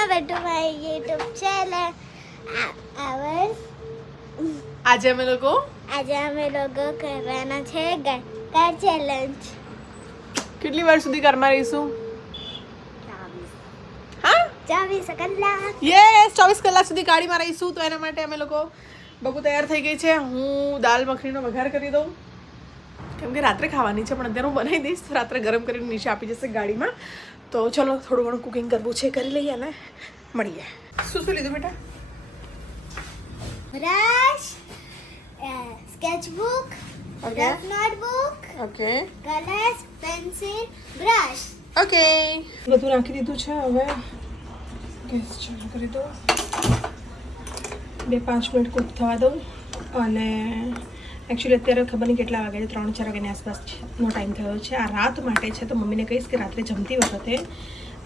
Welcome back to my YouTube channel. આજે અમે લોકો કરવાના છે કાર ચેલેન્જ. કેટલી વાર સુધી ઘરમાં રહીશું? હા 24 કલાક. યસ 24 કલાક સુધી ગાડીમાં રહીશું. તો એના માટે અમે લોકો બબુ તૈયાર થઈ ગઈ છે. હું દાલ મખનીનો વઘાર કરી દઉં કેમ કે રાત્રે ખાવાની છે, પણ અત્યારે હું બનાવી દઈશ તો રાત્રે ગરમ કરીને નીચે આપી જશે ગાડીમાં. તો ચલો થોડું ઘણું કુકિંગ કરવું છે, કરી લઈએ અને મળીએ. શું શું લીધું બેટા? Brush, sketchbook, okay rough notebook, okay colours, pencil, brush. Okay બધું નાખી દીધું છે. હવે ગેસ ચાલુ કરી દો. 2-5 મિનિટ કૂક થવા દઉં. અને એકચ્યુઅલી અત્યારે ખબર નહીં કેટલા વાગે છે, 3-4 વાગ્યાની આસપાસનો ટાઈમ થયો છે. આ રાત માટે છે, તો મમ્મીને કહીશ કે રાત્રે જમતી વખતે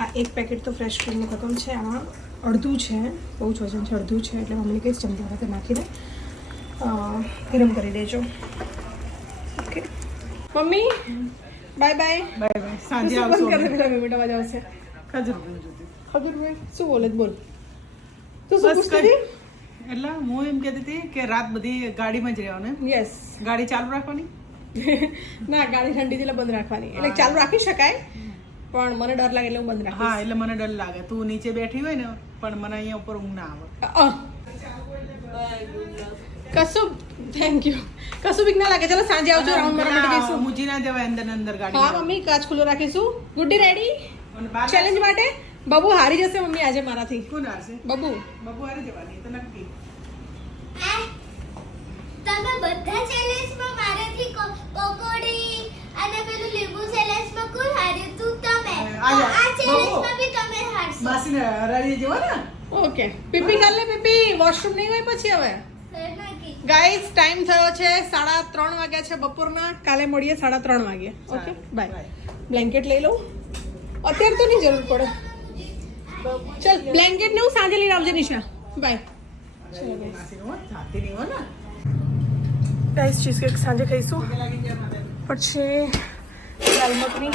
આ એક પેકેટ તો ફ્રેશ ક્રીમનું ખતમ છે, આમાં અડધું છે, બહુ જ વજન છે, અડધું છે, એટલે મમ્મીને કહીશ જમતી વખતે નાખીને ગરમ કરી દેજો. Okay mummy bye bye. Bye bye. સાંજે શું આવશો. બંધ કરી મિનિટ અવાજ આવશે. ખજૂર ખબર શું બોલે બોલ. તું શું બસ પૂછતી કઈ હતી? એટલે હું એમ કહેતી હતી કે રાત બધી ગાડીમાં જ રહેવાનું એમ? યસ. ગાડી ચાલુ રાખવાની? ના ગાડી ઠંડી એટલે બંધ રાખવાની. એટલે ચાલુ રાખી શકાય, પણ મને ડર લાગે એટલે હું બંધ હા, રાખીશ. એટલે મને ડર લાગે. તું નીચે બેઠી હોય ને, પણ મને અહીંયા ઉપર ઊંઘ ના આવે. કશું થેન્ક યુ. કશું બીક ના લાગે. ચલો સાંજે આવજો, રાઉન્ડ મારવા માટે જઈશું. મૂજી ના જવાય અંદર ને અંદર હા ગાડી. મમ્મી કાચ ખુલ્લો રાખીશું. ગુડ્ડી રેડી અને બહાર ચેલેન્જ માટે? બબુ હારી જશે મમ્મી આજે મારાથી. કોણ હારશે? બબુ બબુ હારે જવાની, એ તો નક્કી. તમે બધા ચેલેન્જમાં મારાથી પકોડી અને પેલું લીંબુ ચેલેન્જમાં કોણ હાર્યું? તું તમે. આ તો આ બબુ. ચેલેન્જમાં બી તમે હારશો. માસીને હરાવી જવો ને. ઓકે. પીપી કર લે પીપી. વોશરૂમ નહીં હોય પછી હવે. નક્કી. ગાઈઝ ટાઈમ થયો છે 3:30 વાગ્યા છે બપોરના. કાલે મળીએ 3:30 વાગે. Okay bye. બ્લેન્કેટ લઈ લઉં. અત્યારે તો નહીં જરૂર પડે. ચલ બ્લેન્કેટ ને હું સાંજે લઈને આવજે નિશા. બાય. માસીનું હો, થાતી નહીં હો ને. ગાઈઝ ચીઝ કેક સાંજે ખાઈશું. પગે લાગી ગયા માથે. પછી દાલ મખની,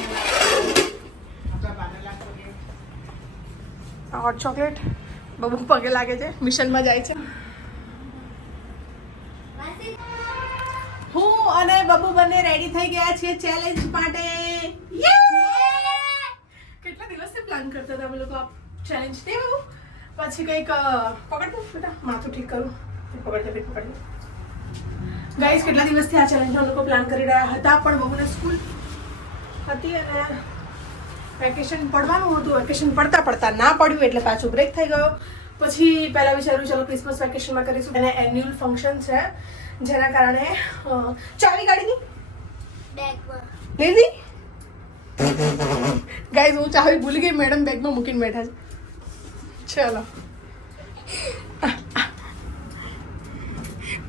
આપણા બાને લાગતો કે. Hot chocolate. બબુ પગે લાગે છે, મિશનમાં જાય છે. માસી, હું અને બબુ બંને રેડી થઈ ગયા છીએ ચેલેન્જ માટે. કેટલા દિવસથી પ્લાન કરતા હતા અમે લોકો આ ચેલેન્જ ને બબુ. પછી કંઈક પકડ તું બેટા, માથું ઠીક કરું. પકડ. ગાઈસ કેટલા દિવસથી આ ચેલેન્જનો લોકો પ્લાન કરી રહ્યા હતા, પણ બબુને સ્કૂલ હતી અને વેકેશન પડવાનું હતું. વેકેશન પડતા ના પડ્યું એટલે પાછું બ્રેક થઈ ગયો. પછી પહેલા વિચાર્યું ચલો ક્રિસમસ વેકેશનમાં કરીશું. અને એન્યુઅલ ફંક્શન છે, જેના કારણે ચાવી ગાડીની બેગમાં. લીધી. ગાઈઝ હું ચાવી ભૂલી ગઈ, મેડમ બેગમાં મૂકીને બેઠા છે. ચલો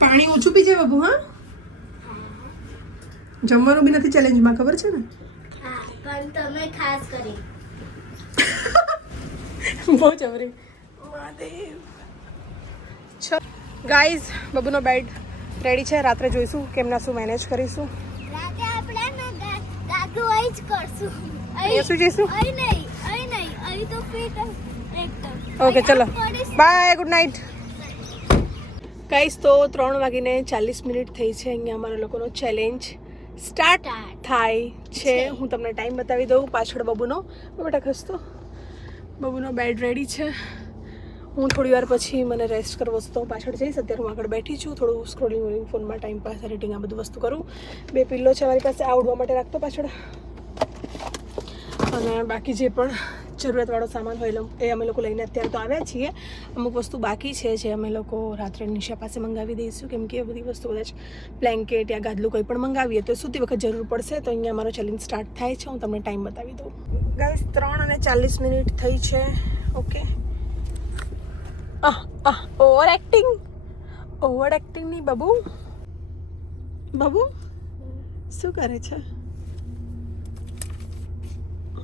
પાણી ઓછું પીજે બબુ. હા જમવાનું બી નથી ચેલેન્જમાં, ખબર છે ને? હા, પણ તમે ખાસ કરી. બહુ જબરી. મહાદેવ. ગાઈઝ બબુનો બેડ રેડી છે. રાત્રે જોઈશું કેમના શું મેનેજ કરીશું. રાતે આપણે ને ગાગુ અહીં જ કરશું. અહીંયા શું જઈશું? અહીં નહીં. અહીં તો ફિટ એકદમ. ઓકે ચલો બાય, ગુડ નાઇટ. ગાઈસ તો 3:40 થઈ છે. અહીંયા અમારા લોકોનો ચેલેન્જ સ્ટાર્ટ થાય છે. હું તમને ટાઈમ બતાવી દઉં. પાછળ બબુનો બેટા ખસતો બબુનો બેડ રેડી છે. હું થોડી વાર પછી મને રેસ્ટ કરવો તો હું પાછળ જઈશ. અત્યારે હું આગળ બેઠી છું, થોડું સ્ક્રોલિંગ ફોનમાં ટાઈમ પાસ, એડિટિંગ આ બધું વસ્તુ કરું. 2 પિલ્લો છે મારી પાસે, આ ઉડવા માટે રાખતો પાછળ. અને બાકી જે પણ જરૂરિયાતવાળો સામાન હોય એ અમે લોકો લઈને અત્યારે તો આવ્યા છીએ. અમુક વસ્તુ બાકી છે જે અમે લોકો રાત્રે નિશા પાસે મંગાવી દઈશું, કેમ કે એ બધી વસ્તુ કદાચ બ્લેન્કેટ યા ગાદલું કંઈ પણ મંગાવીએ તો સૂતી વખત જરૂર પડશે. તો અહીંયા અમારો ચેલેન્જ સ્ટાર્ટ થાય છે. હું તમને ટાઈમ બતાવી દઉં. ગાઈસ 3:40 થઈ છે. ઓકે ઓવર એક્ટિંગ ની બબુ શું કરે છે?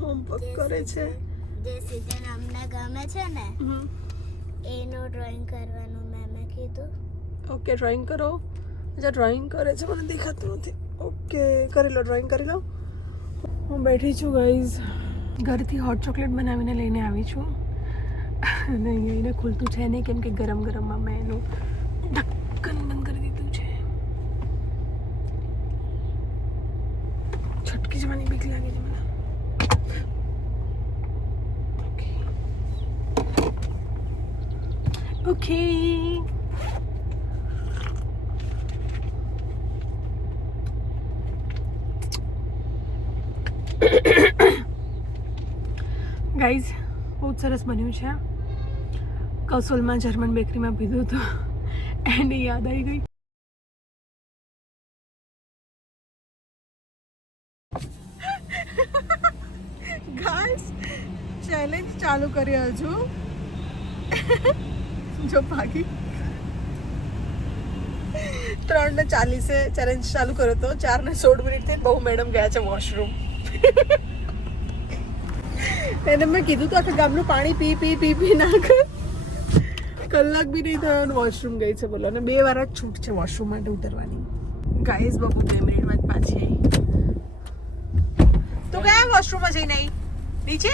હોમવર્ક કરે છે. જે સીઝન અમને ગમે છે ને એનું ડ્રોઈંગ કરવાનું મેમે કીધું. ઓકે ડ્રોઈંગ કરો. અચ્છા ડ્રોઈંગ કરે છે, મને દેખાતું નથી. ઓકે કરી લો, ડ્રોઈંગ કરી લો. હું બેઠી છું ગાઈઝ, ઘરથી હોટ ચોકલેટ બનાવીને લઈને આવી છું. અને અહીંયા એને ખુલતું છે નહીં કેમ કે ગરમ ગરમમાં મેં એનું ઢક્કન બંધ કરી દીધું છે. છટકી જવાની બીક લાગે છે મને. ઓકે ગાઈઝ બહુ જ સરસ બન્યું છે. કસોલમાં જર્મન બેકરીમાં પીધું હતું એની યાદ આવી ગઈ. ગાઈઝ ચેલેન્જ ચાલુ કરી હજુ જો ભાગી 3:40 ચેલેન્જ ચાલુ કર્યો તો 4:16 મિનિટથી બહુ મેડમ ગયા છે વોશરૂમ. એને મેં કીધું તો આખા ગામનું પાણી પી પી પી પી નાખ. કલાક બી નહીં થયો વોશરૂમ ગઈ છે બોલો. અને 2 વાર જ છૂટ છે વોશરૂમ માટે ઉતરવાની. ગાઈઝ બબુ 2 મિનિટમાં જ પાછી આવી. તો કયા વોશરૂમમાં જઈને આવી? નીચે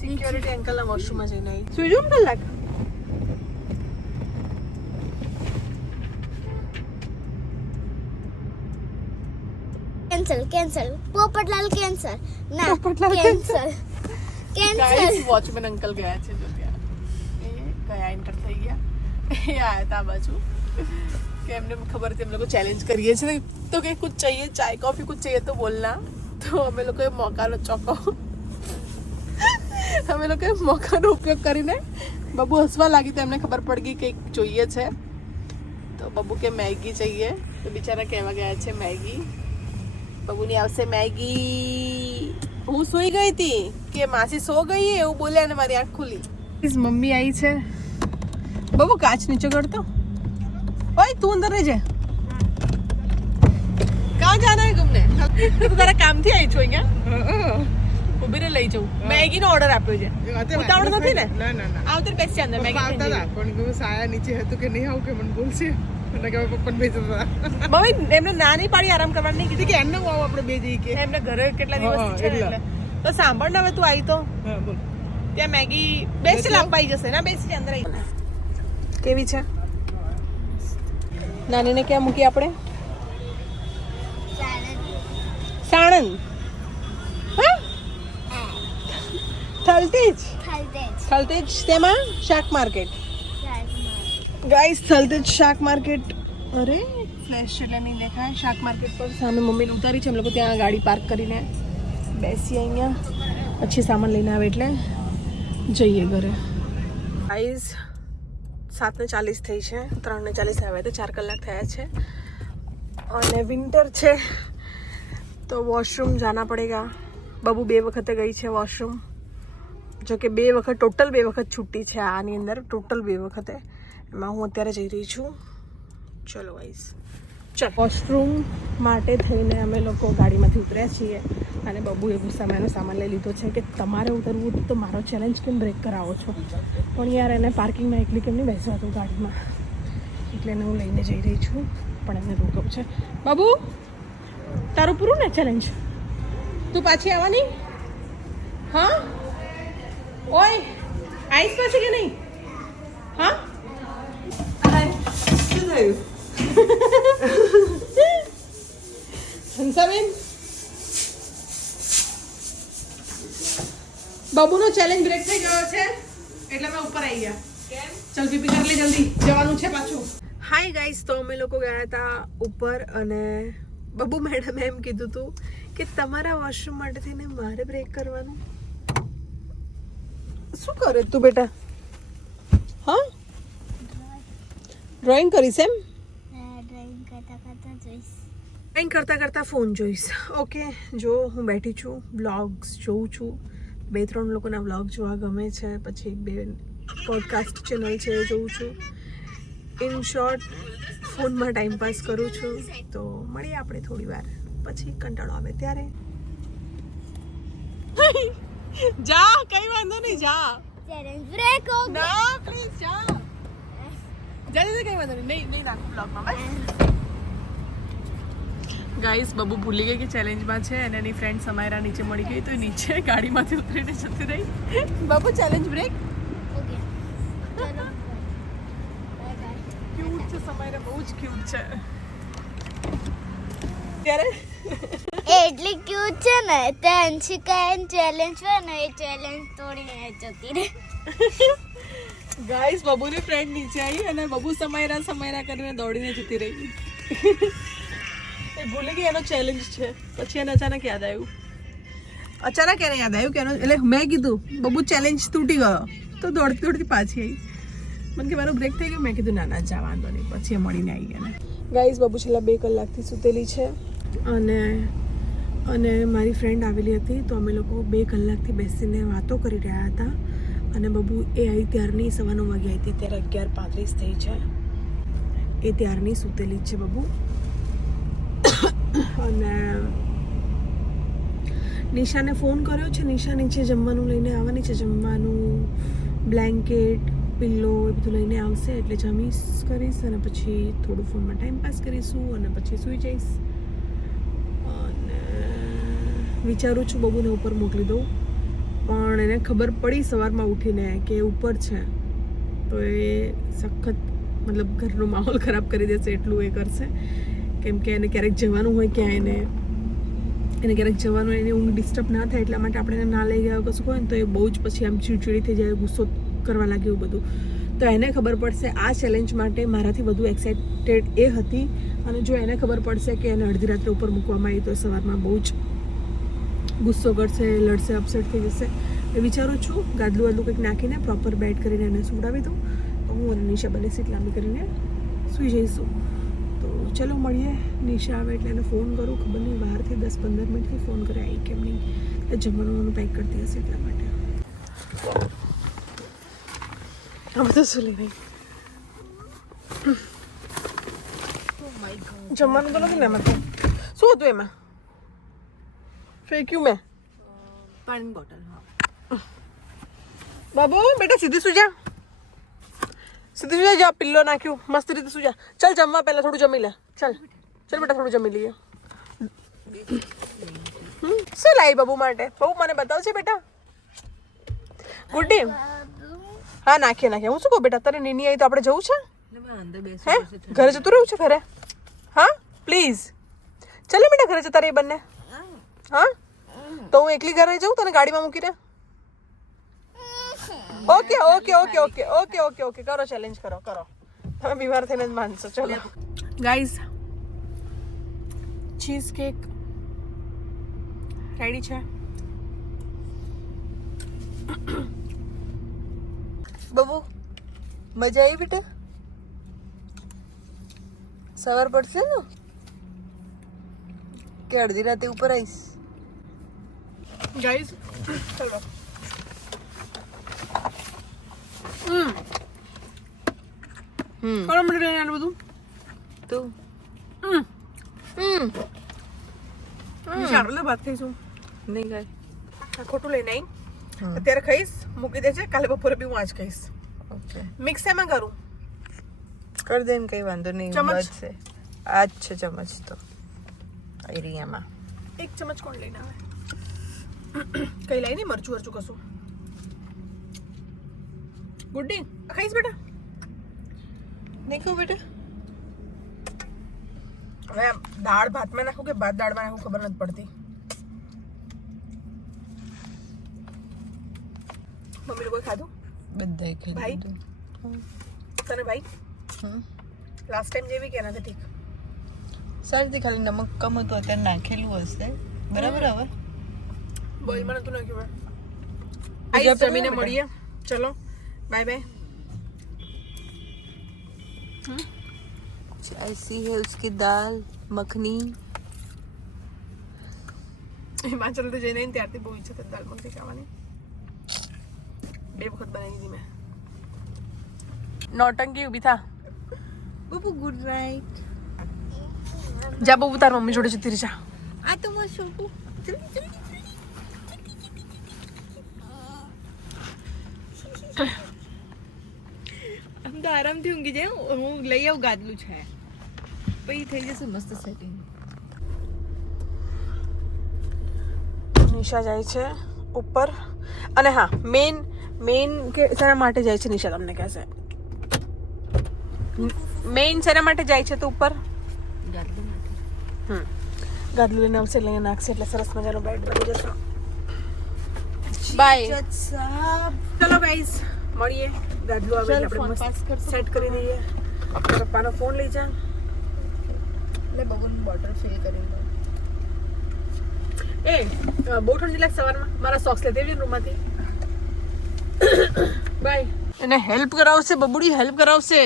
સિક્યોરિટી અંકલના વોશરૂમમાં જઈને આવી. સુઈ જાઉં કલાક? કેન્સલ પોપટલાલ કેન્સલ ના Popatlal cancel guys watchman uncle ગયા છે જો ત્યાં. એ ગયા એન્ટર થઈ ગયા. એ આયા હતા આ બાજુ કે એમને ખબર હતી हम लोग चैलेंज કરીએ છીએ તો કે कुछ चाहिए चाय कॉफी कुछ चाहिए तो बोलना. તો અમે લોકોએ મોકાનો ચોકો અમે લોકોએ મોકાનો ઉપયોગ કરીને બબુ હસવા લાગી તો એમને ખબર પડી ગઈ કંઈક જોઈએ છે. તો બબુ કે મેગી चाहिए તો બિચારા કહેવા ગયા છે મેગી. બબુની આવશે મેગી. હું સૂઈ ગઈ હતી કે માસી સો ગઈ એવું બોલ્યા ને મારી આંખ ખુલી. મમ્મી આવી છે. બબુ કાચ નીચે કરતો. ઓય તું અંદર રહેજે. कहाँ जाना है तुमने? तो તારા કામથી આવી છો અહીંયા? ઉભી રે લઈ જાઉં. મેગી નો ઓર્ડર આપ્યો છે. ઉતાવળ નથી ને? ના ના ના આવતર બેસી અંદર મેગી આવતા હતા પણ હું સાયા નીચે હતું કે નહીં આવું કે મને બોલશે અને કે પપ્પાને ભેજતા હતા. મમ્મી એમને ના નહીં પાડી આરામ કરવાની નહીં કીધી કે એમને આવો આપણે બે જઈએ કે એમને ઘરે કેટલા દિવસ છે ને એટલે. તો સાંભળ ને હવે તું આવી તો હા બોલ. ત્યાં મેગી બેસી લાવવાઈ જશે ના બેસી અંદર આવી. કેવી છે? નાનીને ક્યાં મૂકી આપણે? સાણંદ. હા થલતેજ તેમાં શાક માર્કેટ. ગાઈસ થલતેજ શાક માર્કેટ. અરે ફ્લેશ એટલે નહીં દેખાય. શાક માર્કેટ પર સામે મમ્મીને ઉતારી છે. અમે લોકો ત્યાં ગાડી પાર્ક કરીને બેસી અહીંયા પછી સામાન લઈને આવે એટલે જઈએ ઘરે. ગાઈસ 7:40 થઈ છે. 3:40 આવ્યા તો 4 કલાક થયા છે અને વિન્ટર છે તો वॉशरूम जाना पड़ेगा. बबू 2 વખતે ગઈ છે वॉशरूम. જો કે 2 વખત ટોટલ 2 વખત છૂટી છે આની અંદર. ટોટલ 2 વખતે એમાં હું અત્યારે જઈ રહી છું. ચલો ગાઈસ ચાલ. વોશરૂમ માટે થઈને અમે લોકો ગાડીમાંથી ઉતર્યા છીએ અને બબુએ ગુસ્સામાં સામાન લઈ લીધો છે કે તમારે ઉતરવું તો મારો ચેલેન્જ કેમ બ્રેક કરાવો છો. પણ યાર એને પાર્કિંગમાં એકલી કેમ નહીં બેસવા દઉં ગાડીમાં એટલે એને હું લઈને જઈ રહી છું. પણ એમને રોકવું છે. બાબુ તારું પૂરું ને ચેલેન્જ? તું પાછી આવવાની? હા ઓય આઈસ પાછી કે નહીં? હા શું થયું? હંસાબેન બાબુનો ચેલેન્જ બ્રેક થઈ ગયો છે એટલે અમે ઉપર આવી ગયા. કેમ? ચલ પીપી કરી લે જલ્દી જવાનું છે પાછું. હાય ગાઈસ તો અમે લોકો ગયા હતા ઉપર અને બબુ મેડમ એમ કીધું હતું કે તમારા વોશરૂમ માટે થઈને મારે બ્રેક કરવાનું. શું કરે તું બેટા? હા ડ્રોઈંગ કરીશ એમ? ડ્રોઈંગ કરતાં કરતાં ફોન જોઈશ. ઓકે જો હું બેઠી છું બ્લોગ્સ જોઉં છું. 2-3 લોકોના બ્લોગ જોવા ગમે છે. પછી 2 પોડકાસ્ટ ચેનલ છે એ જોઉં છું. ઇન શોર્ટ ફોનમાં ટાઈમ પાસ કરું છું. તો મળીએ આપણે થોડી વાર પછી કંટાળો આવે ત્યારે. જા કઈ વાંધો નહીં જા. ચેલેન્જ બ્રેક હો ના પ્લીઝ જા જા કઈ વાંધો નહીં. નહીં નાખું બ્લોગમાં બસ. ગાઈસ બબુ ભૂલી ગઈ કે ચેલેન્જમાં છે અને એની ફ્રેન્ડ સમાયરા નીચે મળી ગઈ તો એ નીચે ગાડીમાંથી ઉતરીને જતી રહી. બાબુ ચેલેન્જ બ્રેક. ઓકે ચલો બાય બાય. ક્યુટ છે સમાયરા, બહુ જ ક્યુટ છે. ત્યારે એટલી ક્યુટ છે ને તે અંશિકા ચેલેન્જ હોય ને એ ચેલેન્જ તોડીને જતી રહે. ગાઈસ બબુની ફ્રેન્ડ નીચે આવી અને બબુ સમાયરા કરીને દોડીને જતી રહી. એ ભૂલી ગઈ એનો ચેલેન્જ છે. પછી એને અચાનક યાદ આવ્યું કે એનો એટલે મેં કીધું બબુ ચેલેન્જ તૂટી ગયો તો દોડતી પાછી આવી. મને કે મારું બ્રેક થઈ ગયું. મેં કીધું ના જા વાંધો નહીં. પછી એ મળીને આવી ગયા. ગાઈસ બબુ છેલ્લા 2 કલાકથી સૂતેલી છે અને મારી ફ્રેન્ડ આવેલી હતી તો અમે લોકો 2 કલાકથી બેસીને વાતો કરી રહ્યા હતા અને બબુ એ આવી ત્યારની 9:15 વાગે આવી હતી. ત્યારે 11:35 થઈ છે. એ ત્યારની સૂતેલી જ છે બબુ. અને નિશાને ફોન કર્યો છે. નિશા નીચે જમવાનું લઈને આવવાની છે. જમવાનું બ્લેન્કેટ પિલ્લો એ બધું લઈને આવશે એટલે જમીશ કરીશ અને પછી થોડું ફોનમાં ટાઈમ પાસ કરીશું અને પછી સૂઈ જઈશ. અને વિચારું છું બબુને ઉપર મોકલી દઉં પણ એને ખબર પડી સવારમાં ઉઠીને કે ઉપર છે તો એ સખત મતલબ ઘરનો માહોલ ખરાબ કરી દેશે એટલું એ કરશે. કેમ કે એને ક્યારેક જવાનું હોય ક્યાં એને ક્યારેક જવાનું હોય એની ઊંઘ ડિસ્ટર્બ ના થાય એટલા માટે આપણે એને ના લઈ ગયા કશું હોય ને તો એ બહુ જ પછી આમ ચીડચીડી થઈ જાય, ગુસ્સો કરવા લાગે એવું બધું. તો એને ખબર પડશે આ ચેલેન્જ માટે મારાથી વધુ એક્સાઇટેડ એ હતી અને જો એને ખબર પડશે કે એને અડધી રાત્રે ઉપર મૂકવામાં આવી તો સવારમાં બહુ જ ગુસ્સો કરશે, લડશે, અપસેટ થઈ જશે. એ વિચારું છું ગાદલું કંઈક નાખીને પ્રોપર બેડ કરીને એને સુવડાવી દઉં તો હું અને નિશા બંને સીટ લાંબી કરીને સૂઈ જઈશું. તો ચલો મળીએ. નિશા આવે એટલે એને ફોન કરું. ખબર નહીં બહારથી 10-15 મિનિટથી ફોન કરે આવી કેમ નહીં. જમવાનું પેક કરતી હશે એટલા માટે. હવે તો શું લઈ જમવાનું તો નથી ને એમાં. શું હતું એમાં? ફેંક્યું મેં પાણી બોટલ. બાબુ બેટા સીધી સુજા જા. પિલ્લો નાખ્યું મસ્ત રીતે સુજા. ચાલ જમવા પહેલા થોડું જમી લે. ચાલ બેટા થોડું જમી લઈએ. શું લાવી બબુ માટે? બબુ મને બતાવશે બેટા. ગુડ્ડી હા નાખીએ. હું શું કહું બેટા તારે નીની આવી તો આપણે જવું છે હે? ઘરે જતું રહેવું છે ઘરે? હા પ્લીઝ ચાલે બેટા ઘરે જતા રહે બંને. હા તો હું એકલી ઘરે જાઉં તને ગાડીમાં મૂકીને. ઓકે કરો ચેલેન્જ કરો. તમે બીમાર થઈને જ માનશો. ચલો ગાઈઝ ચીઝ કેક રેડી છે. બબુ મજા આવી બેટા? સવાર પડશે ને કે અડધી રાતે ઉપર આવીશ? ગાઈઝ ચલો કોણ મને લઈને બધું તું ચાલો વાત થઈશું નહીં ગાય ખોટું લઈને આવી અત્યારે ખાઈશ મૂકી દેજે. કાલે બપોરે બી હું આજ ખાઈશ. ઓકે મિક્સ એમાં કરું કરી દે ને કઈ વાંધો નહીં. ચમચ છે આ જ છે ચમચ તો એરિયામાં 1 ચમચ કોણ લઈને આવે? કઈ લઈ નહીં મરચું કશું. ગુડ્ડી ખાઈશ બેટા? નહીં કહું બેટા. હવે દાળ ભાતમાં નાખું કે ભાત દાળમાં નાખું ખબર નથી પડતી. મમ્મી લોકોએ ખાધું? બધાએ ખાઈ ભાઈ? લીધું. તને ભાઈ લાસ્ટ ટાઈમ જેવી કે નથી ઠીક? સારી ખાલી નમક કમ હતું અત્યારે નાખેલું હશે બરાબર. હવે બોઇલમાં નતું નાખ્યું. આઈસ જમીને મળીએ. ચલો બાય બાય. ऐसी है उसकी दाल मखनी. હિમાચલ તો જઈને ત્યારથી બહુ ઈચ્છા હતી દાલ મખની ખાવાની. 2 વખત બનાવી દીધી મેં. નોટંકી ઊભી થા. બબુ ગુડ નાઇટ. જા બબુ તાર મમ્મી જોડે જતી રહી જા. આ તો મસ્ત શોપુ. આમ તો આરામથી ઊંઘી જાય. હું લઈ આવું ગાદલું છે પછી થઈ જશે મસ્ત સેટિંગ. નિશા જાય છે ઉપર. અને હા, મેન કે શેના માટે જાય છે નિશા તમને કહેશે. મેઇન શેના માટે જાય છે તો ઉપર? ગાદલું લઈને આવશે એટલે અહીંયા નાખશે એટલે સરસ મજાનો બેડ બની જશે. બાય. ચલો ગાઈસ મળીએ. ગાદલું આવે એટલે આપણે મસ્ત સેટ કરી દઈએ. પપ્પાનો ફોન લઈ જા. એટલે બબુની બોટલ ફિલ કરી દો. એ બહુ ઠંડી લાગે સવારમાં. મારા સોક્સ લેતી આવજો રૂમમાંથી. બાય. એને હેલ્પ કરાવશે બબુડી, હેલ્પ કરાવશે.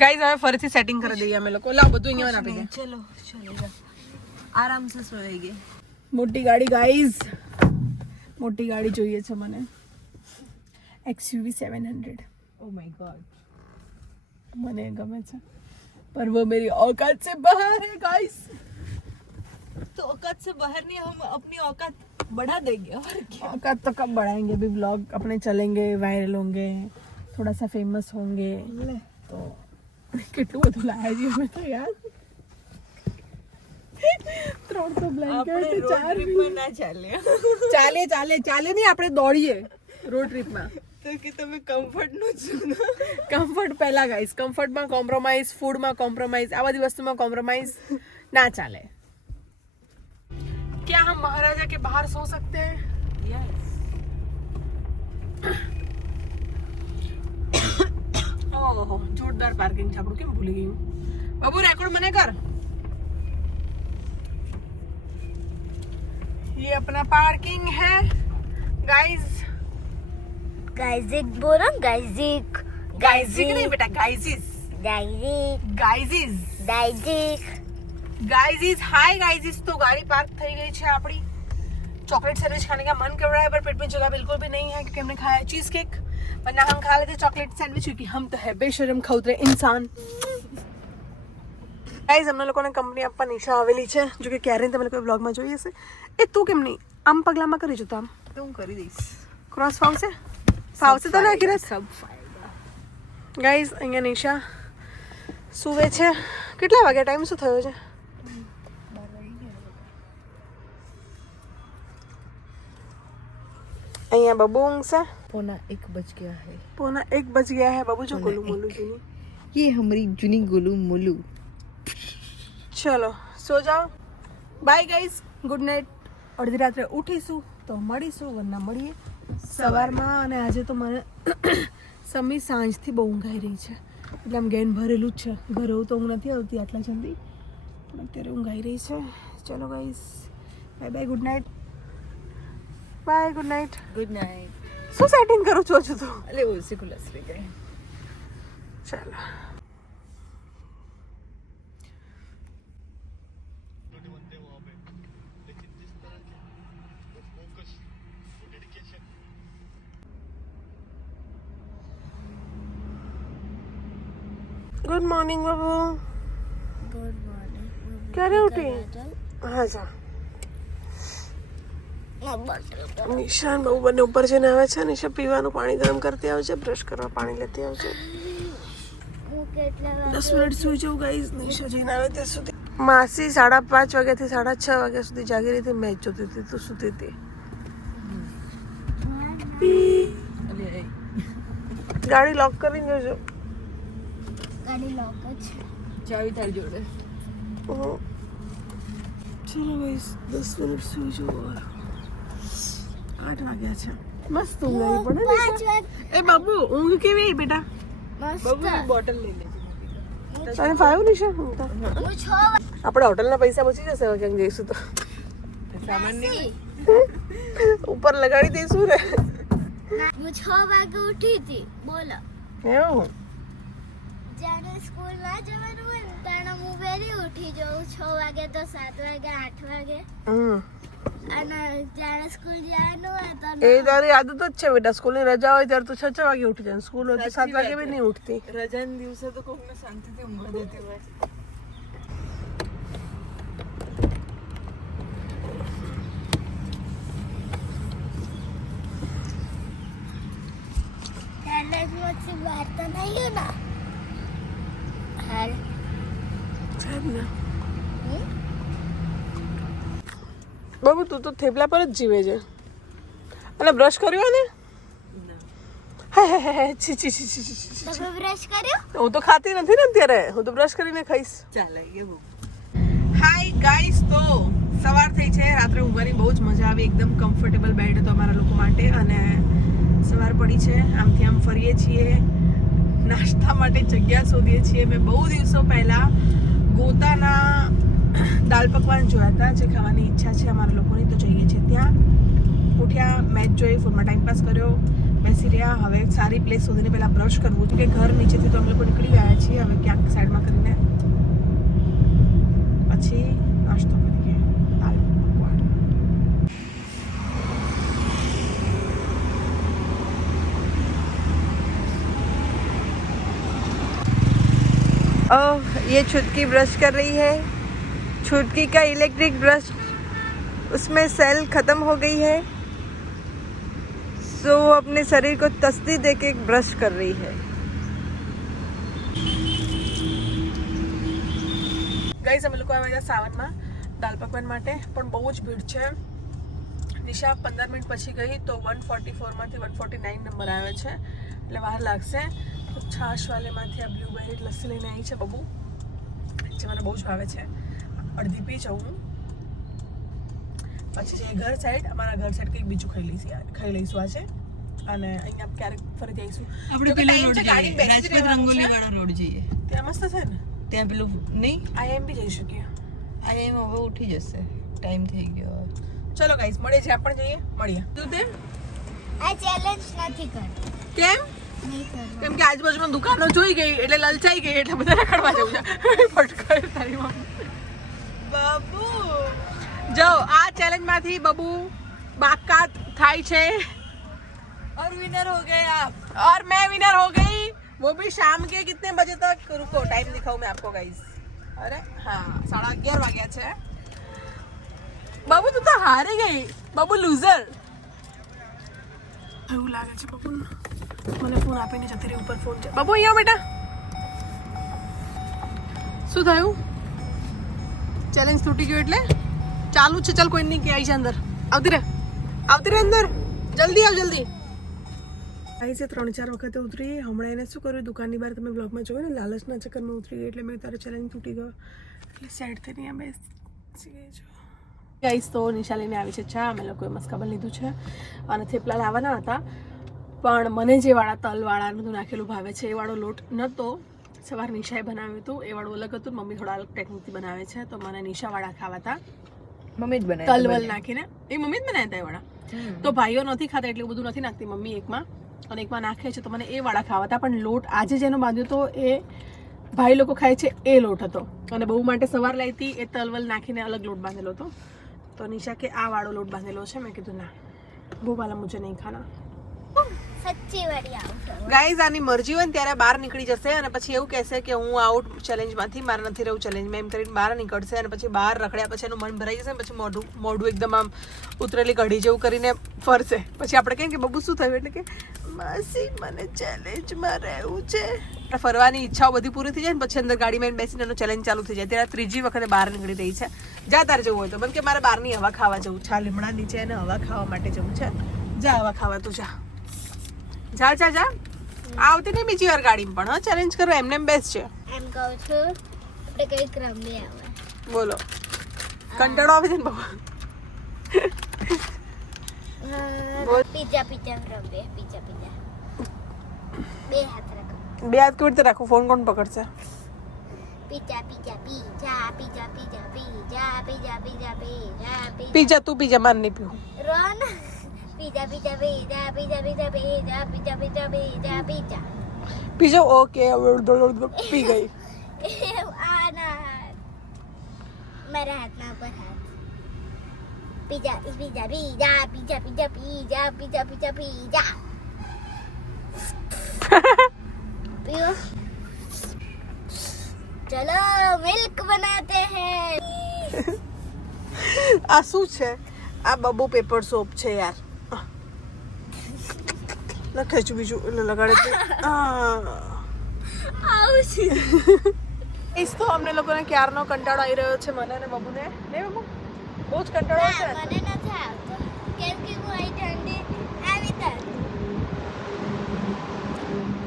ગાઈઝ હવે ફરીથી સેટિંગ કરી દઈએ અમે લોકો. લાવ બધું અહીંયા આપી દે. ચલો ચલો આરામ સે સોએંગે. મોટી ગાડી ગાઈઝ, મોટી ગાડી જોઈએ છે મને. XUV 700 ओ माय गॉड, મને ગમે છે पर वो मेरी औकात से बाहर है गाइस. तो औकात से बाहर नहीं, हम अपनी औकात बढ़ा देंगे और क्या. औकात तो कब बढ़ाएंगे, अभी ब्लॉग अपने चलेंगे, वायरल होंगे, थोड़ा सा फेमस होंगे तो કેટલું બધું લાયા છે અમે તો યાર. 300 બ્લેન્કેટ, 4 ના ચાલે. ચાલે નહીં, આપણે દોડીએ રોડ ટ્રીપમાં. તો કે તમે કમ્ફર્ટ નો છો ને. કમ્ફર્ટ પહેલા ગાઈસ, કમ્ફર્ટમાં કોમ્પ્રોમાઇઝ, ફૂડમાં કોમ્પ્રોમાઇઝ, આ બધી વસ્તુમાં કોમ્પ્રોમાઇઝ ના ચાલે. क्या हम महाराजा के बाहर सो सकते हैं? यस. ओह जोरदार पार्किंग છે આપણું. કેમ ભૂલી ગઈ હું? બાબુ રેકોર્ડ મને કર. ये अपना पार्किंग है गाइस. गाइजिक बोलो, गाइजिक गाइजिक नहीं बेटा, गाइजिस. गाइजिक गाइजिस. गाइजिस हाय गाइजिस. तो गाड़ी पार्क થઈ ગઈ છે આપણી. चॉकलेट सैंडविच खाने का मन कर रहा है पर पेट में जगह बिल्कुल भी नहीं है क्योंकि हमने खाया चीज केक, वरना हम खा लेते चॉकलेट सैंडविच क्योंकि हम तो है बेशरम खौतरे इंसान. ગાઈઝ અમને લોકોને કંપની આપવા નિશા આવેલી છે, જો કે ક્યારેય તમે લોકો બ્લોગમાં જોઈ હશે. એ તું કેમ નહીં આમ પગલામાં કરી જો? તો આમ તો હું કરી દઈશ. ક્રોસ ફાવશે તો નાખી દે. સબ ફાયદા. ગાઈઝ અહીંયા નિશા સુવે છે. કેટલા વાગ્યા? ટાઈમ શું થયો છે? અહીંયા બબુ ઊંઘશે. 1:15 बज गया है. 1:15 बज गया है. बाबू जो गोलू मोलू जूनी, ये हमारी जूनी गोलू मोलू. ચલો સો જાઓ. By guys, good night. અડધી રાત્રે ઉઠીશું તો મળીશું, વરના મળીએ સવારમાં. અને આજે તો મને સમી સાંજથી બહુ ઊંઘ આવી રહી છે એટલે આમ ગેન ભરેલું જ છે. ઘરે તો ઊંઘ નથી આવતી આટલા જલ્દી, પણ અત્યારે ઊંઘ આવી રહી છે. ચલો guys, bye bye, good night. Bye, good night. Good night. શું સેટિંગ કરું છું હજુ તો? अरे उसी को लस ले गए. ચાલો. गुड मॉर्निंग बाबू. Good morning. ક્યારે ઉઠી? હા જા. નિશાન બહુ બંને ઉપર જઈને આવે છે. નિશા પીવાનું પાણી ગરમ કરતી આવશે, બ્રશ કરવા પાણી લેતી આવશે. હું કેટલા 10 મિનિટ સુઈ જાઉં ગાઈઝ. નિશા જઈને આવે ત્યાં સુધી. માસી 5:30 વાગ્યાથી 6:30 વાગ્યા સુધી જાગી રહી હતી, મેચ જોતી હતી. તું સૂતી હતી. ગાડી લોક કરીને જોજો. ગાડી લોક જ ચાવી તારી જોડે. ચલો ગાઈઝ, 10 મિનિટ સુઈ જાઉં. 8 વાગ્યા છે. મસ્ત ઊંઘ આવી પડે ને? 5 વાગે એ બાબુ ઊંઘ કેવી આવી બેટા? મસ્ત. બબુની બોટલ લઈ લેજો. તને ફાવ્યું નિશા? હું 6 વાગે આપણે હોટલના પૈસા બચી જશે હવે ક્યાંક જઈશું તો. સામાન નહીં. ઉપર લગાડી દઈશું ને. હું 6 વાગે ઉઠી હતી. બોલો, એવું? જ્યારે સ્કૂલ ના જવાનું હોય ને ત્યારે હું વહેલી ઉઠી જાઉં. 6 વાગે તો 7 વાગે 8 વાગે. અને જ્યારે સ્કૂલ જવાનું હોય તો એ તારી આદત જ છે બેટા. સ્કૂલની રજા હોય ત્યારે તો 6 વાગે ઉઠી જાય. સ્કૂલ હોય તો 7 વાગે બી નહીં ઉઠતી. રજાના દિવસે તો કોકને શાંતિથી ઊંઘવા દેતી હોય. मुझसे बात तो नहीं है ना. हाल સાહેબ ને બાબુ તું તો થેપલા પર જ જીવે છે. અને બ્રશ કર્યો ને? છી છી છી છી છી. તમે બ્રશ કર્યો? હું તો ખાતી નથી ને અત્યારે, હું તો બ્રશ કરીને ખાઈશ. ચાલે એવું. હાય ગાઈસ, તો સવાર થઈ છે. રાત્રે ઊંઘવાની બહુ જ મજા આવી. એકદમ કમ્ફર્ટેબલ બેડ હતો અમારા લોકો માટે. અને સવાર પડી છે, આમથી આમ ફરીએ છીએ, નાસ્તા માટે જગ્યા શોધીએ છીએ. મેં બહુ દિવસો પહેલાં ગોતાના દાલ પકવાન જોયા હતા, જે ખાવાની ઈચ્છા છે અમારા લોકોની, તો જઈએ છીએ ત્યાં. ઉઠ્યા, મેચ જોઈ, ફોનમાં ટાઈમ પાસ કર્યો, બેસી રહ્યા. હવે સારી પ્લેસ શોધીને પહેલાં બ્રશ કરવું હતું કે ઘર નીચેથી તો અમે લોકો નીકળી ગયા છીએ. હવે ક્યાંક સાઈડમાં કરીને પછી નાસ્તો કરીએ. દાલ પકવાન. ये छुटकी ब्रश कर रही है. छुटकी का इलेक्ट्रिक ब्रश, उसमें सेल खत्म हो गई है, सो वो अपने शरीर को तसदी दे के ब्रश कर रही है. ગાઈસ, અમે લોકો આવ્યા હતા સાવનમાં દાલ પકવાન માટે, પણ બહુ જ ભીડ છે. નિશા 15 મિનિટ પછી ગઈ તો 144માંથી 149 નંબર આવ્યો છે, એટલે વાર લાગશે. તો છાશવાલેમાંથી આ બ્લુબેરી લસ્સી લઈને આવી છે બબુ, જે મને બહુ જ ભાવે છે. અડધી પી જાઉં હું. પછી જે ઘર સાઈડ, અમારા ઘર સાઈડ કંઈક બીજું ખાઈ લઈશું આજે. અને અહીંયા ક્યારેક ફરીથી આવીશું. આપણે પેલા રોડ જઈએ, રાજપથ રંગોલી વાળો રોડ જઈએ. ત્યાં મસ્ત છે ને, ત્યાં પેલું નહીં, આઈએમ બી જઈ શકીએ. એમ હવે ઉઠી જશે, ટાઈમ થઈ ગયો. ચલો ગાઈસ, મળીએ, જ્યાં પણ જઈએ મળીએ. તું તે આ ચેલેન્જ નથી કરતી. કેમ? નહીં કરવું. કેમ કે આજુબાજુમાં દુકાનો જોઈ ગઈ એટલે લલચાઈ ગઈ, એટલે બધા રખડવા જવું છે. ફટકાય તારી મમ્મી. બાબુ જો આ ચેલેન્જ માંથી બબુ બાકાત થાય છે. और विनर हो गए आप. और मैं विनर हो गई, वो भी शाम के कितने बजे तक? रुको टाइम दिखाऊं मैं आपको गाइस. अरे हाँ, 11:30 વાગ્યા છે. બાબુ તું તો હારી ગઈ, બાબુ લૂઝર. એવું લાગે છે બાબુ, મને ફોન આપીને જતી રહી. ઉપર ફોન છે. બાબુ અહીંયા બેટા. શું થયું? ચેલેન્જ તૂટી ગયો એટલે ચાલુ છે. ચાલ, કોઈ નહીં કે આવી છે અંદર. આવતી રહે અંદર. જલ્દી આવ, જલ્દી. આવી છે 3-4 વખતે ઉતરી. હમણાં એને શું કર્યું, દુકાનની બહાર તમે બ્લોગમાં જોયો ને, લાલચના ચક્કરમાં ઉતરી ગઈ, એટલે મેં તારો ચેલેન્જ તૂટી ગયો એટલે સાઈડ થઈને અહીંયા બેસી ગઈ છું. ગાઈસ, તો નિશા લઈને આવી છે ચા. અમે લોકોએ મસ્કાબન લીધું છે અને થેપલા લાવવાના હતા, પણ મને જે વાળા તલવાળાનું નાખેલું ભાવે છે એ વાળો લોટ નહોતો. સવાર નિશાએ બનાવ્યું હતું, એ વાળું અલગ હતું. મમ્મી થોડા અલગ ટેકનિકથી બનાવે છે, તો મને નિશાવાળા ખાવા હતા. મમ્મી જ બનાવ્યા તલવલ નાખીને. એ મમ્મી જ બનાવ્યા હતા એ વાળા. તો ભાઈઓ નથી ખાતા એટલે બધું નથી નાખતી મમ્મી એકમાં, અને એકમાં નાખે છે. તો મને એ વાળા ખાવા હતા, પણ લોટ આજે જેનો બાંધ્યો હતો એ ભાઈ લોકો ખાય છે એ લોટ હતો. અને બહુ માટે સવાર લાવી હતી એ તલવલ નાખીને અલગ લોટ બાંધેલો હતો. તો નિશા કે આ વાળો લોટ બાંધેલો છે. મેં કીધું ના, બહુ વાલા મુझे નહીં ખાના. સચ્ચી વાળી આઉટ. ગાઈઝ, આની મરજી હોય ને ત્યારે બહાર નીકળી જશે અને પછી એવું કહેશે કે હું આઉટ ચેલેન્જમાંથી, મારે નથી રહેવું ચેલેન્જમાં, એમ કરીને બહાર નીકળશે. અને પછી બહાર રખડ્યા પછી એનું મન ભરાઈ જશે ને પછી મોઢું એકદમ આમ ઉતરેલી કઢી જેવું કરીને ફરશે. પછી આપણે કહીએ કે બબુ શું થયું, એટલે કે માસી મને ચેલેન્જમાં રહેવું છે. ફરવાની ઈચ્છાઓ બધી પૂરી થઈ જાય ને પછી અંદર ગાડીમાં બેસીને એનો ચેલેન્જ ચાલુ થઈ જાય. ત્યારે ત્રીજી વખતે બહાર નીકળી રહી છે. જા તારે જવું હોય તો, મને કે મારે બહારની હવા ખાવા જવું છે, લીમડા નીચે એને હવા ખાવા માટે જવું છે. જા હવા ખાવા, તું જા. આવતી નહીં બીજી વાર ગાડીમાં પણ. હા, ચેલેન્જ કરો, એમને બેસ્ટ છે. એમ કહું છું આપણે કઈક રમીએ આવે. બોલો, કંટાળો આવે છે ને બાબા. પીઝા રમીએ. પીઝા બે હાથ રાખો. બે હાથ કેવી રીતે રાખું? ફોન કોણ પકડશે? પીઝા તું પીઝા, માર નહીં પીવું. રોન પીઝા ઓકે. પી ગઈ. મારા હાથના ઉપર હાથ. Pizza pizza pizza pizza pizza pizza pizza pizza pizza પીઓ. ચલો મિલ્ક બનાતે હૈ. આ શું છે? આ બબુ પેપર સોપ છે યાર. લખે છે બીજું એટલે લગાડે છે. તો અમને લોકોને ક્યારનો કંટાળો આવી રહ્યો છે, મને અને બબુને. ને બબુ બહુ જ કંટાળો ના, આવે મને નથી આવતો કેમ કે હું અહીં ઠંડી આવી તા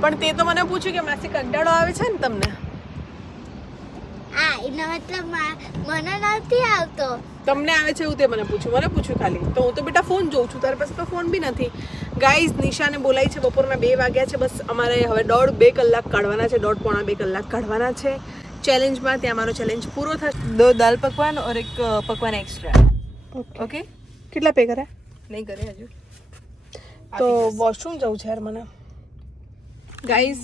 પણ તે તો મને પૂછ્યું કે માસી કંટાળો આવે છે ને તમને એનો મતલબ મને નથી આવતો. તમને આવે છે એવું તે મને પૂછ્યું ખાલી. તો હું તો બેટા ફોન જોઉં છું, તારી પાસે તો ફોન બી નથી. ગાઈઝ નિશાને બોલાવી છે, બપોરના 2 વાગ્યા છે. બસ અમારે હવે 1.5-2 કલાક કાઢવાના છે, 1.5-2 કલાક કાઢવાના છે ચેલેન્જમાં. ત્યાં મારો ચેલેન્જ પૂરો થશે. 2 दाल पकवान और एक पकवान एक्स्ट्रा. ઓકે કેટલા પે કર્યા? नहीं करे हजू. તો વોશરૂમ જવું છે યાર મને. ગાઈઝ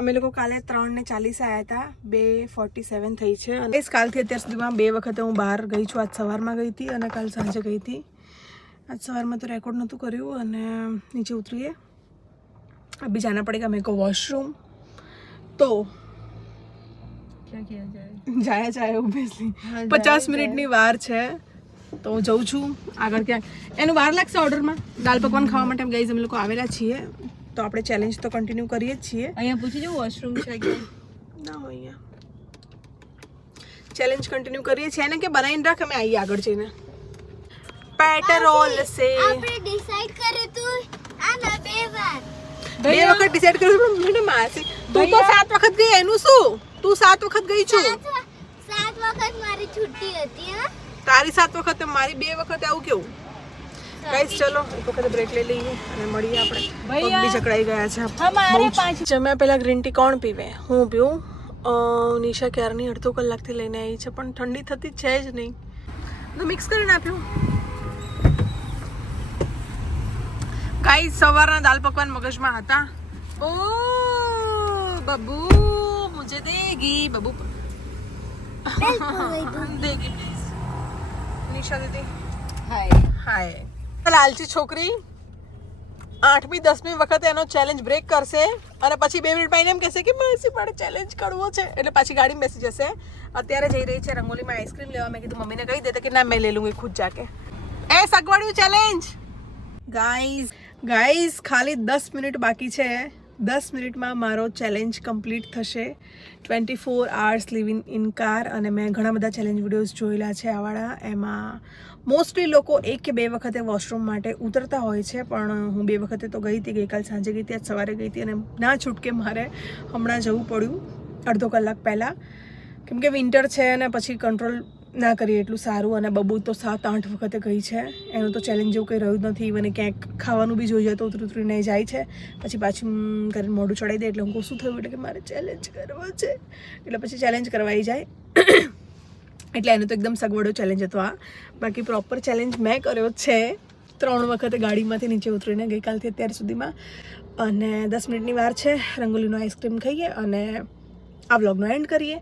અમે લોકો કાલે 3:40 આવ્યા હતા, 2:47 થઈ છે. અને કાલથી અત્યાર સુધીમાં 2 વખતે હું બહાર ગઈ છું. આજ સવારમાં ગઈ હતી અને કાલ સાંજે ગઈ હતી. આજ સવારમાં તો રેકોર્ડ નહોતું કર્યું. અને નીચે ઉતરીએ, અભી જાના પડેગા મેરે કો વોશરૂમ. તો क्या किया जाए? જાય ઓબ્વિયસલી 50 મિનિટની વાર છે, તો હું જઉં છું આગળ. ક્યાંક એનું વાર લાગશે ઓર્ડરમાં દાલ પકવાન ખાવા માટે. ગાઈઝ અમે લોકો આવેલા છીએ, તો આપણે ચેલેન્જ તો કન્ટિન્યુ કરીએ જ છીએ. અહીંયા પૂછી જો વોશરૂમ છે કે ના હોય અહીંયા. ચેલેન્જ કન્ટિન્યુ કરીએ છીએ. એને કે બનાવીને રાખ, અમે આવીએ આગળ જઈને. પેટ્રોલ સે આપણે ડિસાઈડ કર્યું તું આના 2 વાર. 2 વખત ડિસાઈડ કર્યું પણ મને માસી તું તો 7 વખત ગઈ. એનું શું? તું 7 વખત ગઈ છું. 7 વખત મારી છુટ્ટી હતી. હા, તારી 7 વખત, મારી 2 વખત. આવું કેવું? ગાઈસ ચલો એક વખત બ્રેક લઈ લઈએ અને મળીએ આપણે. પગ બી જકડાઈ ગયા છે. हमारे 5 જમ્યા પહેલા ગ્રીન ટી કોણ પીવે? હું પીવું. નિશા ક્યારની અડધો કલાકથી લઈને આવી છે, પણ ઠંડી થતી છે જ નહીં, તો મિક્સ કરીને આપ્યું. ગાઈસ સવારના દાલ પકવાન મગજમાં હતા. ઓ બબુ મુझे देगी, બબુ દેगी પ્લીઝ. નિશા દીદી हाय. હાય. લાલચી છોકરી 8મી 10મી વખત એનો ચેલેન્જ બ્રેક કરશે અને પછી 2 મિનિટ પછી એમ કહેશે કે માસી મારે ચેલેન્જ કરવો છે, એટલે પાછી ગાડીમાં બેસી જશે. અત્યારે જઈ રહી છે રંગોલીમાં આઈસ્ક્રીમ લેવા. મેં કીધું મમ્મીને કહી દેતા કે ના મેં લઈ લઉંગી ખુદ જાકે. એ સગવડ્યું ચેલેન્જ. ગાઈઝ ખાલી 10 મિનિટ બાકી છે. 10 મિનિટમાં મારો ચેલેન્જ કમ્પ્લીટ થશે. 24 hours લિવિંગ ઇન કાર. અને મેં ઘણા બધા ચેલેન્જ વિડીયોઝ જોયેલા છે આવાળા. એમાં મોસ્ટલી લોકો 1 કે 2 વખતે વોશરૂમ માટે ઉતરતા હોય છે, પણ હું 2 વખતે તો ગઈ હતી. ગઈકાલ સાંજે ગઈ હતી, આજ સવારે ગઈ હતી. અને ના છૂટકે મારે હમણાં જવું પડ્યું અડધો કલાક પહેલાં, કેમ કે વિન્ટર છે અને પછી કંટ્રોલ ના કરીએ એટલું સારું. અને બબુ તો 7-8 વખતે ગઈ છે. એનું તો ચેલેન્જ જેવું કંઈ રહ્યું જ નથી. મને ક્યાંક ખાવાનું બી જોઈએ તો ઉતરીને જાય છે, પછી પાછું કરીને મોઢું ચડાવી દે. એટલે હું શું થયું એટલે કે મારે ચેલેન્જ કરવો છે, એટલે પછી ચેલેન્જ કરવાઈ જાય. એટલે એનો તો એકદમ સગવડો ચેલેન્જ હતો આ. બાકી પ્રોપર ચેલેન્જ મેં કર્યો છે 3 વખતે ગાડીમાંથી નીચે ઉતરીને ગઈકાલથી અત્યાર સુધીમાં. અને 10 મિનિટની વાર છે. રંગોલીનો આઈસ્ક્રીમ ખાઈએ અને આ વ્લોગનો એન્ડ કરીએ.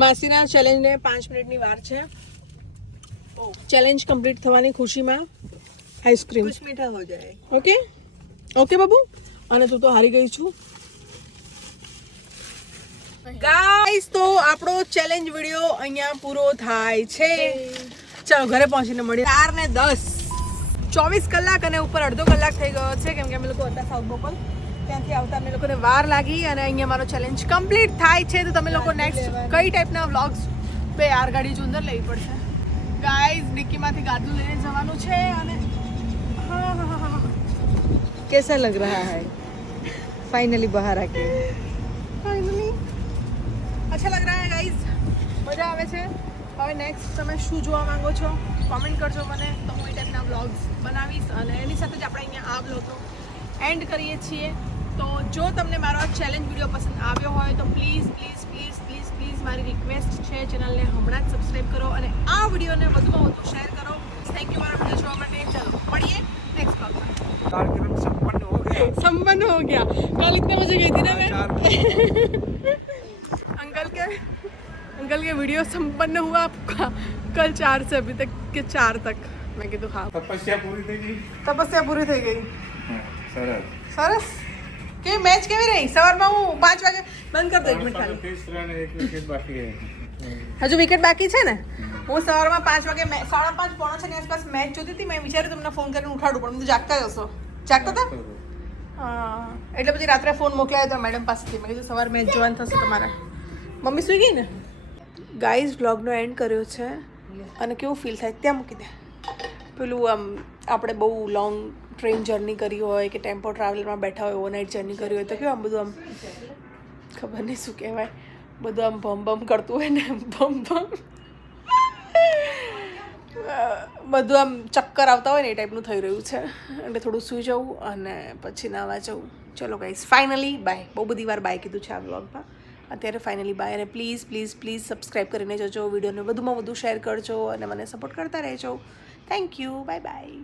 માસીના ચેલેન્જને 5 મિનિટની વાર છે. ચેલેન્જ કમ્પ્લીટ થવાની ખુશીમાં આઈસ્ક્રીમ. कुछ मीठा हो जाए. Okay okay Babu. અને તું તો હારી ગઈ છું. ગાઈસ તો આપણો ચેલેન્જ વિડિયો અહીંયા પૂરો થાય છે. ચાલો ઘરે પહોંચીને મળીએ. 4:10 24 કલાક અને ઉપર અડધો કલાક થઈ ગયો છે, કેમ કે અમે લોકો હતા સાઉથ બોપલ. ત્યાંથી આવતા અમને લોકોને વાર લાગી. અને અહીંયા મારો ચેલેન્જ કમ્પ્લીટ થાય છે. તો તમે લોકો નેક્સ્ટ કઈ ટાઈપના વ્લોગ્સ पे યાર ગાડી જો અંદર લેવી પડશે. ગાઈસ ડિક્કીમાંથી ગાદલું લઈને જવાનું છે. અને कैसा लग रहा है फाइनली बाहर आके? ફાઇનલી અચ્છા લગ રહા હે ગાઈઝ. મજા આવે છે. હવે નેક્સ્ટ તમે શું જોવા માંગો છો કોમેન્ટ કરજો મને, તો હું એ ટાઈપના વ્લોગ્સ બનાવીશ. અને એની સાથે જ આપણે અહીંયા આ વ્લોગનો એન્ડ કરીએ છીએ. તો જો તમને મારો આ ચેલેન્જ વિડીયો પસંદ આવ્યો હોય તો please please please please please મારી રિક્વેસ્ટ છે, ચેનલને હમણાં જ સબસ્ક્રાઈબ કરો અને આ વિડીયોને વધુમાં વધુ શેર કરો. થેન્ક યુ મારા વિડીયો જોવા માટે. ચલો મળીએ નેક્સ્ટ વ્લોગમાં. संपन्न हो गया. कल इतने बजे गई थी ना मैं. अंकल के वीडियो संपन्न हुआ आपका कल 4 से अभी तक के 4 तक. मैं कीधું હા તપસ્યા પૂરી થઈ ગઈ. સરસ. કે મેચ કેવી રહી? સવારમાં હું 5 વાગે બંધ કરી દઉં. 1 મિનિટ ખાલી. હજુ વિકેટ બાકી છે ને. હું સવારમાં 5 વાગે 5:30 પોણા 6 ની આસપાસ મેચ જોતી હતી. મેં વિચાર્યું તમને ફોન કરીને ઉઠાડું, પણ તમે જાગતા હશો. જાગતા હતા? હા. એટલે પછી રાત્રે ફોન મોકલાયો હતો મેડમ પાસેથી. મેં કીધું સવાર મેચ જોવાનું થશે તમારે. મમ્મી સુઈ ગઈ ને. ગાઈઝ વ્લોગનો એન્ડ કર્યો છે. અને કેવું ફીલ થાય ત્યાં મૂકી દે. પેલું આમ આપણે બહુ લોંગ ટ્રેન જર્ની કરી હોય કે ટેમ્પો ટ્રાવેલરમાં બેઠા હોય, ઓવરનાઇટ જર્ની કરી હોય તો કેવું આમ બધું આમ ખબર નહીં શું કહેવાય, બધું આમ ભમ ભમ કરતું હોય ને, ભમ ભમ બધું આમ ચક્કર આવતા હોય ને એ ટાઈપનું થઈ રહ્યું છે. એટલે થોડું સૂઈ જવું અને પછી નાવા જવું. ચલો ગાઈઝ, ફાઇનલી બાય. બહુ બધી વાર બાય કીધું છે આ વ્લોગમાં, અત્યારે ફાઇનલી બાય. અને પ્લીઝ પ્લીઝ પ્લીઝ સબસ્ક્રાઈબ કરીને જજો, વિડીયોને વધુમાં વધુ શેર કરજો અને મને સપોર્ટ કરતા રહેજો. Thank you, bye bye.